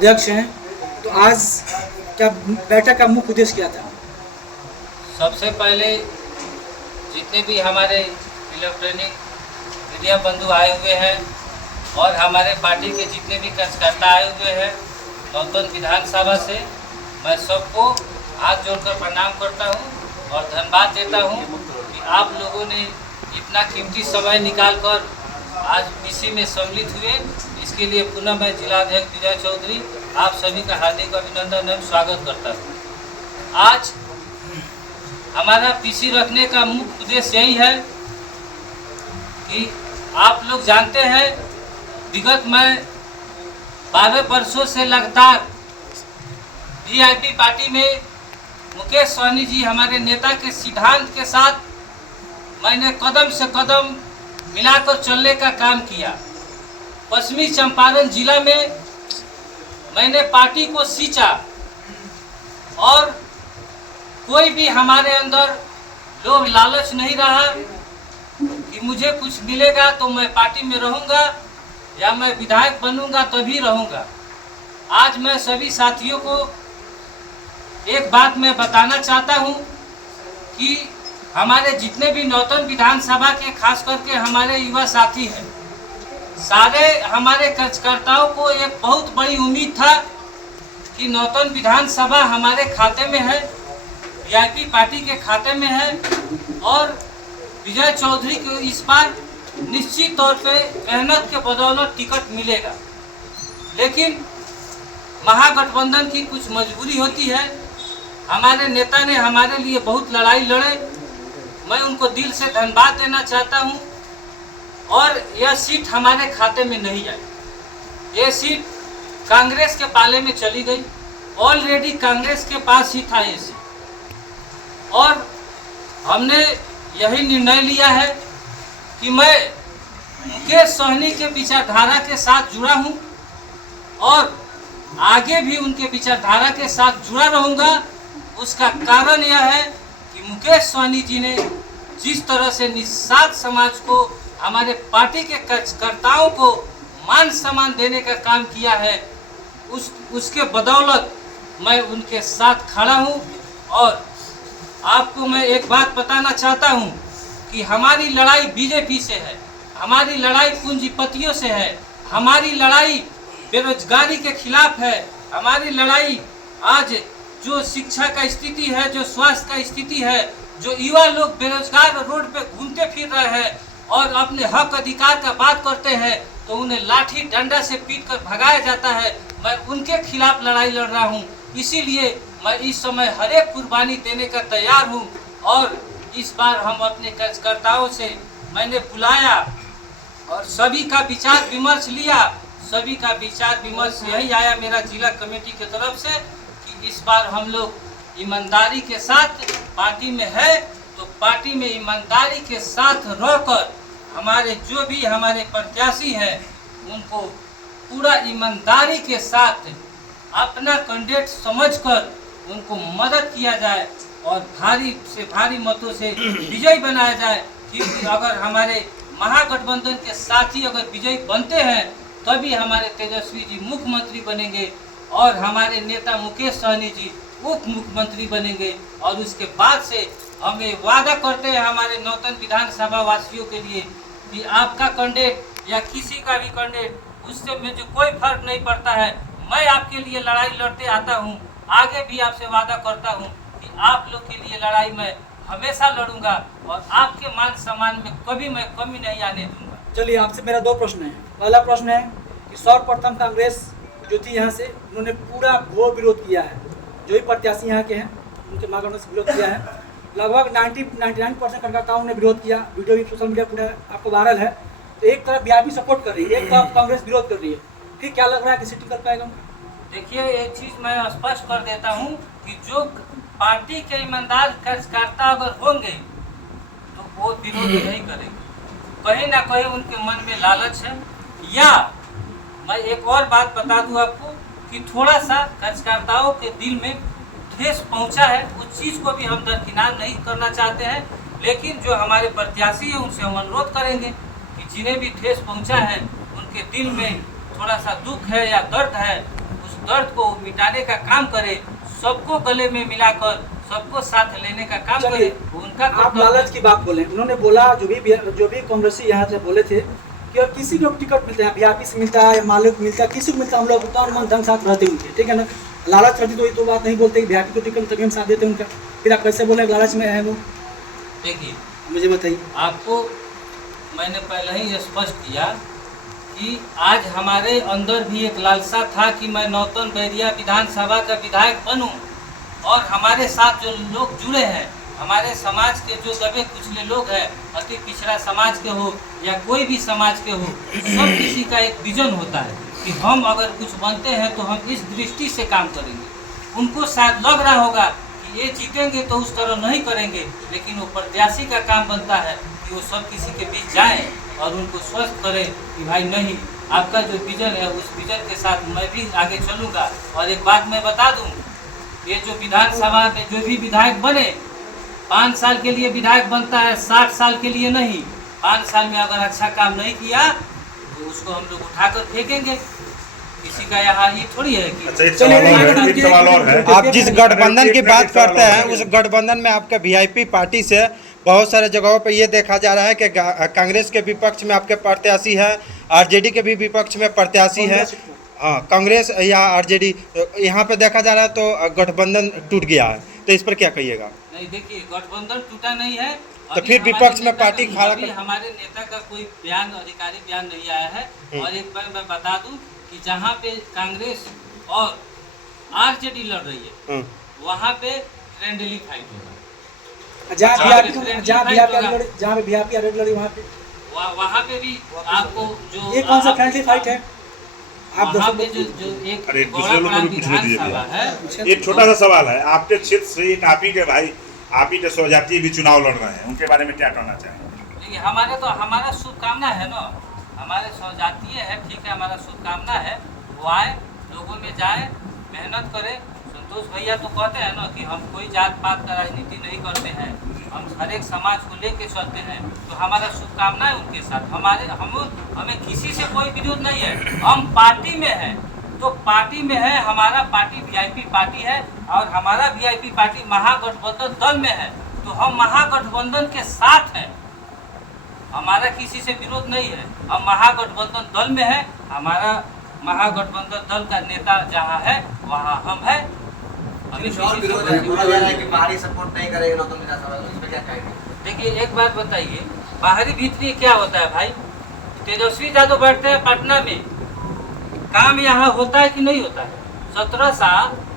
अध्यक्ष हैं, तो आज क्या बैठक का मुख्य उद्देश्य क्या था? सबसे पहले जितने भी हमारे इलेक्ट्रॉनिक मीडिया बंधु आए हुए हैं और हमारे पार्टी के जितने भी कार्यकर्ता आए हुए हैं नौतन विधानसभा से, मैं सबको हाथ जोड़कर प्रणाम करता हूं और धन्यवाद देता हूं कि आप लोगों ने इतना कीमती समय निकालकर आज पीसी में सम्मिलित हुए। इसके लिए पुनः मैं जिलाध्यक्ष विजय चौधरी आप सभी का हार्दिक अभिनंदन एवं स्वागत करता हूँ। आज हमारा पीसी रखने का मुख्य उद्देश्य यही है कि आप लोग जानते हैं विगत में 12 वर्षों से लगातार वीआईपी पार्टी में मुकेश सहनी जी हमारे नेता के सिद्धांत के साथ मैंने कदम से कदम मिलाकर चलने का काम किया। पश्चिमी चंपारण जिला में मैंने पार्टी को सींचा और कोई भी हमारे अंदर लोभ लालच नहीं रहा कि मुझे कुछ मिलेगा तो मैं पार्टी में रहूंगा या मैं विधायक बनूंगा तभी रहूंगा। आज मैं सभी साथियों को एक बात मैं बताना चाहता हूं कि हमारे जितने भी नौतन विधानसभा के खास करके हमारे युवा साथी हैं, सारे हमारे कार्यकर्ताओं को एक बहुत बड़ी उम्मीद था कि नौतन विधानसभा हमारे खाते में है, वीआईपी पार्टी के खाते में है और विजय चौधरी को इस बार निश्चित तौर पे मेहनत के बदौलत टिकट मिलेगा। लेकिन महागठबंधन की कुछ मजबूरी होती है। हमारे नेता ने हमारे लिए बहुत लड़ाई लड़े, मैं उनको दिल से धन्यवाद देना चाहता हूं और यह सीट हमारे खाते में नहीं आई। ये सीट कांग्रेस के पाले में चली गई। ऑलरेडी कांग्रेस के पास ही था ये सीट और हमने यही निर्णय लिया है कि मैं मुकेश सहनी के विचारधारा के साथ जुड़ा हूं और आगे भी उनके विचारधारा के साथ जुड़ा रहूंगा। उसका कारण यह है कि मुकेश सहनी जी ने जिस तरह से निस्वार्थ समाज को, हमारे पार्टी के कार्यकर्ताओं को मान सम्मान देने का काम किया है, उसके बदौलत मैं उनके साथ खड़ा हूं। और आपको मैं एक बात बताना चाहता हूं कि हमारी लड़ाई बीजेपी से है, हमारी लड़ाई पूंजीपतियों से है, हमारी लड़ाई बेरोजगारी के खिलाफ है, हमारी लड़ाई आज जो शिक्षा का स्थिति है, जो स्वास्थ्य का स्थिति है, जो युवा लोग बेरोजगार रोड पे घूमते फिर रहे हैं और अपने हक अधिकार का बात करते हैं तो उन्हें लाठी डंडा से पीट कर भगाया जाता है, मैं उनके खिलाफ लड़ाई लड़ रहा हूं। इसीलिए मैं इस समय हर एक कुर्बानी देने का तैयार हूं और इस बार हम अपने कार्यकर्ताओं से मैंने बुलाया और सभी का विचार विमर्श लिया। सभी का विचार विमर्श यही आया मेरा जिला कमेटी की तरफ से कि इस बार हम लोग ईमानदारी के साथ पार्टी में है तो पार्टी में ईमानदारी के साथ रहकर हमारे जो भी हमारे प्रत्याशी हैं उनको पूरा ईमानदारी के साथ अपना कैंडिडेट समझकर उनको मदद किया जाए और भारी से भारी मतों से विजयी बनाया जाए। क्योंकि अगर हमारे महागठबंधन के साथी अगर विजयी बनते हैं तभी हमारे तेजस्वी जी मुख्यमंत्री बनेंगे और हमारे नेता मुकेश सहनी जी उप मुख्यमंत्री बनेंगे। और उसके बाद से हम ये वादा करते हैं हमारे नौतन विधानसभा वासियों के लिए कि आपका कैंडिडेट या किसी का भी कैंडिडेट उससे मुझे कोई फर्क नहीं पड़ता है, मैं आपके लिए लड़ाई लड़ते आता हूँ, आगे भी आपसे वादा करता हूँ कि आप लोग के लिए लड़ाई मैं हमेशा लड़ूंगा और आपके मान सम्मान में कभी मैं कमी नहीं आने दूंगा। चलिए, आपसे मेरा दो प्रश्न है। पहला प्रश्न है कि सर्वप्रथम कांग्रेस जो थी यहाँ से उन्होंने पूरा घोर विरोध किया है, जो भी प्रत्याशी यहाँ के हैं उनके महागठबंधन से विरोध किया है। लगभग 99% कार्यकर्ताओं ने विरोध किया, वीडियो भी सोशल मीडिया पूरा आपको वायरल है। तो एक तरफ बीआईपी सपोर्ट कर रही है, एक तरफ कांग्रेस विरोध कर रही है, फिर क्या लग रहा है कि सीटिंग कर पाएगा? देखिए, ये चीज़ मैं स्पष्ट कर देता हूँ कि जो पार्टी के ईमानदार कार्यकर्ता अगर होंगे तो वो विरोध नहीं करेंगे। कहीं ना कहीं उनके मन में लालच है। या मैं एक और बात बता दूं आपको कि थोड़ा सा कार्यकर्ताओं के दिल में ठेस पहुंचा है, उस चीज़ को भी हम दरकिनार नहीं करना चाहते हैं। लेकिन जो हमारे प्रत्याशी है उनसे हम अनुरोध करेंगे कि जिन्हें भी ठेस पहुंचा है उनके दिल में थोड़ा सा दुख है या दर्द है, उस दर्द को मिटाने का काम करे, सबको गले में मिलाकर सबको साथ लेने का काम करे, उनका आप लालच की बात बोले। उन्होंने बोला जो भी कांग्रेसी यहाँ से बोले थे कि अगर किसी को टिकट मिलता है, वीआईपी से मिलता है या मालिक मिलता है, किसी को मिलता है, हम लोग तन मन धन साथ रहते उनके, ठीक है ना। लालच रहती तो ये तो बात नहीं बोलते कि वीआईपी को टिकट तभी हम साथ देते उनका। फिर आप कैसे बोले लालच में है वो? देखिए, मुझे बताइए। आपको मैंने पहले ही स्पष्ट किया कि आज हमारे अंदर भी एक लालसा था कि मैं नौतन बैरिया विधानसभा का विधायक बनूं, और हमारे साथ जो लोग जुड़े हैं, हमारे समाज के जो दबे कुचले लोग हैं, अति पिछड़ा समाज के हो या कोई भी समाज के हो, सब किसी का एक विजन होता है कि हम अगर कुछ बनते हैं तो हम इस दृष्टि से काम करेंगे। उनको शायद लग रहा होगा कि ये जीतेंगे तो उस तरह नहीं करेंगे, लेकिन वो प्रत्याशी का काम बनता है कि वो सब किसी के बीच जाएं और उनको स्वस्थ करें कि भाई नहीं, आपका जो विजन है उस विजन के साथ मैं भी आगे चलूँगा। और एक बात मैं बता दूँ, ये जो विधानसभा में जो भी विधायक बने, 5 साल के लिए विधायक बनता है, 60 साल के लिए नहीं। 5 साल में अगर अच्छा काम नहीं किया तो उसको हम लोग उठाकर फेंकेंगे। किसी का यहाँ ये थोड़ी है कि अच्छा, एक सवाल और है। आप जिस गठबंधन की बात करते हैं उस गठबंधन में आपके वीआईपी पार्टी से बहुत सारे जगहों पर ये देखा जा रहा है कि कांग्रेस के विपक्ष में आपके प्रत्याशी है, आरजेडी के भी विपक्ष में प्रत्याशी है। हाँ, कांग्रेस या आरजेडी यहाँ पे देखा जा रहा है, तो गठबंधन टूट गया है, तो इस पर क्या कहिएगा? नहीं, देखिए, गठबंधन टूटा नहीं है। तो फिर विपक्ष में पार्टी खड़ा कर... हमारे नेता का कोई बयान, अधिकारी बयान नहीं आया है। और एक बार मैं बता दूं कि जहाँ पे कांग्रेस और आरजेडी लड़ रही है वहाँ पे फ्रेंडली फाइट होगा। जहाँ वीआईपी लड़ी वहाँ पे भी आपको जो ये कौन सा फ्रेंडली फाइट है? आप वहाँ पे जो एक अरे दूसरे लोग को भी पूछने दीजिए विधानसभा है। एक छोटा सा सवाल है, आपके क्षेत्र से एक आप ही के भाई, आप ही के स्वजातीय भी चुनाव लड़ रहे हैं, उनके बारे में क्या कहना चाहेंगे? देखिए, हमारा शुभकामना है ना, हमारे स्वजातीय है, ठीक है, हमारा शुभकामना है, वो आए, लोगों में जाए, मेहनत करे। संतोष भैया तो कहते हैं ना कि हम कोई जात पात का राजनीति नहीं करते हैं, हम हर एक समाज को लेके चलते हैं। तो हमारा शुभकामना है उनके साथ। हमें किसी से कोई विरोध नहीं है। हम पार्टी में हैं तो पार्टी में है, हमारा पार्टी वीआईपी पार्टी है और हमारा वीआईपी पार्टी महागठबंधन दल में है, तो हम महागठबंधन के साथ हैं। हमारा किसी से विरोध नहीं है, हम महागठबंधन दल में है। हमारा महागठबंधन दल का नेता जहाँ है वहाँ हम है। देखिए, एक बात बताइए, बाहरी भीतरी क्या होता है भाई? तेजस्वी यादव बैठते हैं पटना में, काम यहाँ होता है कि नहीं होता है?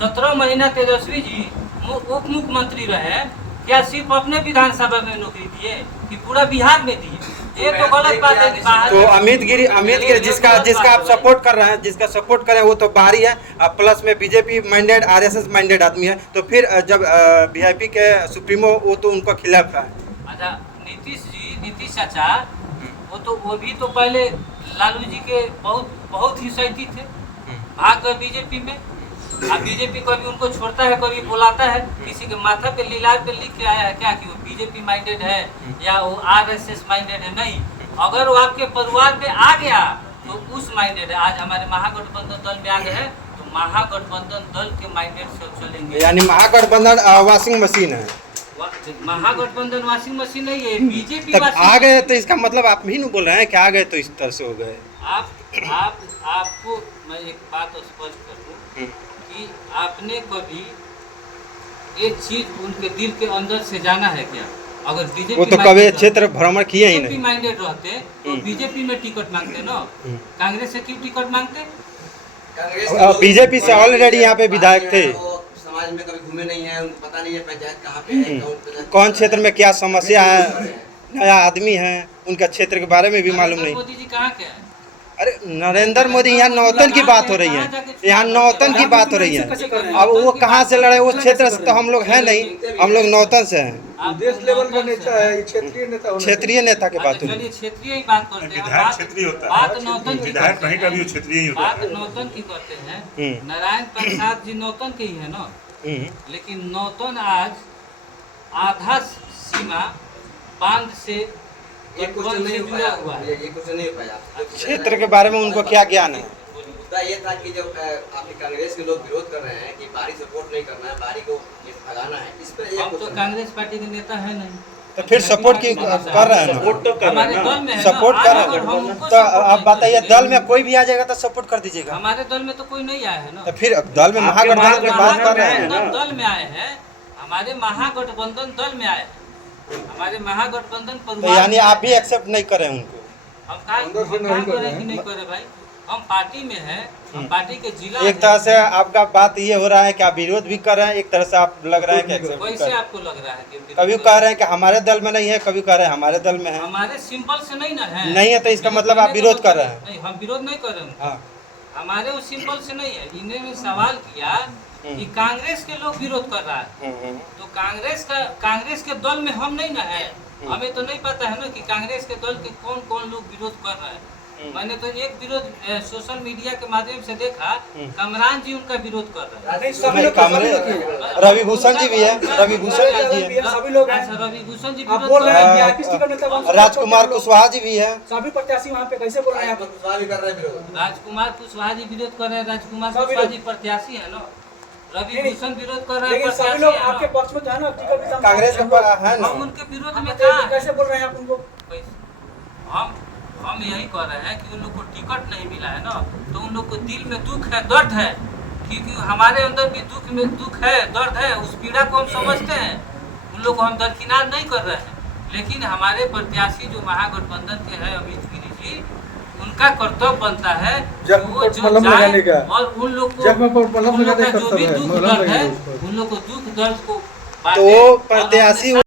17 महीना तेजस्वी जी उप मुख्यमंत्री रहे, क्या सिर्फ अपने विधानसभा में नौकरी दिए कि पूरा बिहार में दिए? ये तो गलत बात है कि बाहर। तो अमित गिरी जिसका आप सपोर्ट कर रहे हैं, जिसका सपोर्ट करें वो तो बाहरी है, प्लस में बीजेपी माइंडेड, आरएसएस माइंडेड आदमी है, तो फिर जब वीआईपी के सुप्रीमो वो तो उनका खिलाफ है। अच्छा, नीतीश चाचा, वो भी तो पहले लालू जी के बहुत ही सहती थे, भाग गए बीजेपी में। अब बीजेपी कभी उनको छोड़ता है, कभी बुलाता है। किसी के माथा पे लीलार पे लिख के आया है क्या कि वो बीजेपी माइंडेड है या वो आरएसएस माइंडेड है? नहीं, अगर वो आपके परिवार पे आ गया तो उस माइंडेड है। आज हमारे महागठबंधन दल में आ गए हैं तो महागठबंधन दल के माइंडेड से चलेंगे। यानी महागठबंधन वॉशिंग मशीन है। महागठबंधन वॉशिंग मशीन नहीं है, बीजेपी आ गए तो इसका मतलब आप भी नहीं बोल रहे हैं कि आ गए तो इस तरह से हो गए। आपको मैं एक बात स्पष्ट कर दूं कि आपने कभी एक चीज उनके दिल के अंदर से जाना है क्या? अगर बीजेपी वो तो कभी क्षेत्र भ्रमण किए ही नहीं, माइंडेड रहते तो बीजेपी में टिकट मांगते ना, कांग्रेस से क्यों टिकट मांगते? बीजेपी से ऑलरेडी यहाँ पे विधायक थे, समाज में कभी घूमे नहीं है, उनको पता नहीं है पंचायत कहाँ पे है, कौन क्षेत्र में क्या समस्या है, नया आदमी है, उनका क्षेत्र के बारे में भी मालूम नहीं। मोदी जी कहाँ के हैं? अरे नरेंद्र मोदी, यहाँ नौतन की बात हो रही है, यहाँ नौतन की बात हो रही है। अब वो कहाँ से लड़े, उस क्षेत्र से तो हम लोग हैं नहीं, हम लोग नौतन से हैं। देश लेवल का नेता है, क्षेत्रीय नेता की बात हो रही है। क्षेत्रीय ही बात करते हैं, विधायक क्षेत्रीय होता है, बात नौतन की विधायक कहीं का भी क्षेत्रीय ही होता है। बात नौतन की करते हैं। नारायण प्रसाद जी नौतन के ही है ना, लेकिन नौतन आज आधा सीमा बांध से ये क्वेश्चन नहीं हो पाया, ये क्वेश्चन नहीं हो पाया। क्षेत्र के बारे में उनको क्या ज्ञान है? मुद्दा ये था कि जब आपके कांग्रेस के लोग विरोध कर रहे हैं कि बारी सपोर्ट नहीं करना है, बारी को भगाना है, इस पर हम तो कांग्रेस पार्टी के नेता है नहीं, तो फिर सपोर्ट की कर रहे हैं ना, सपोर्ट तो कर रहे हमारे हैं दल ना। में है सपोर्ट ना, कर आज रहे अगर हम हैं उनको तो support आप बताइए देंगे, दल में कोई भी आ जाएगा तो सपोर्ट कर दीजिएगा। हमारे दल में तो कोई नहीं आया है ना, तो फिर दल में महागठबंधन की बात कर रहे हैं। महागठबंधन दल में आए हैं, हमारे महागठबंधन दल में आए हैं, हमारे महागठबंधन तो परिवार यानी में आप आए भी एक्सेप्ट नहीं करें उनको। हम करे कि नहीं करे भाई, हम पार्टी में है, हम पार्टी के जिला एक तरह से आपका बात ये हो रहा है कि आप विरोध भी कर रहे हैं, एक तरह से आप लग रहा है कि एक्सेप्ट भी कर कैसे रहे हैं। आपको लग रहा है कि कभी कह रहे हैं कि हमारे दल में नहीं है, कभी कह रहे हैं हमारे दल में है। हमारे सिंपल से नहीं ना है, नहीं है तो इसका मतलब आप विरोध कर रहे हैं। नहीं, हम विरोध नहीं कर रहे हैं, हाँ, हमारे वो सिंपल से नहीं है। इन्होंने सवाल किया कि कांग्रेस के लोग विरोध कर रहा है, तो कांग्रेस के दल में हम नहीं ना है, हमें तो नहीं पता है ना कि कांग्रेस के दल के कौन कौन लोग विरोध कर रहे हैं। मैंने तो एक विरोध सोशल मीडिया के माध्यम से देखा, कमरान जी उनका विरोध कर रहे हैं। नहीं, सभी नहीं, लोग रवि भूषण जी भी है, रवि भूषण जी है, सभी लोग हैं। अच्छा, रवि भूषण जी आप विरोध बोल कर रहे हैं रहे हैं। वीआईपी स्टिकर मतलब हम राजकुमार कुशवाहा जी भी है। सभी प्रत्याशी वहाँ पे कैसे बोल रहे हैं आप? कुशवाहा भी कर रहे हैं विरोध। राजकुमार कुशवाहा जी विरोध कर रहे हैं, राजकुमार सब कुशवाहा विरोध। जी प्रत्याशी है ना, रवि नहीं, भूषण विरोध कर रहे हैं, लेकिन सभी प्रत्याशी लोग है आपके ना। पक्ष में तो है ना, टिकट भी कांग्रेस के है ना। हम उनके विरोध में हम कहा कैसे बोल रहे हैं आप उनको? हम यही कह रहे हैं कि उन लोग को टिकट नहीं मिला है ना, तो उन लोग को दिल में दुख है, दर्द है, क्योंकि हमारे अंदर भी दुख है, दर्द है, उस पीड़ा को हम समझते हैं। उन लोग को हम दरकिनार नहीं कर रहे हैं, लेकिन हमारे प्रत्याशी जो महागठबंधन के हैं अमित गिरी जी, उनका कर्तव्य बनता है कि वो जो जाए और उन लोग को उन लोग का जो भी दुख दर्द है, उन लोग को दुख दर्द को तो प्रत्याशी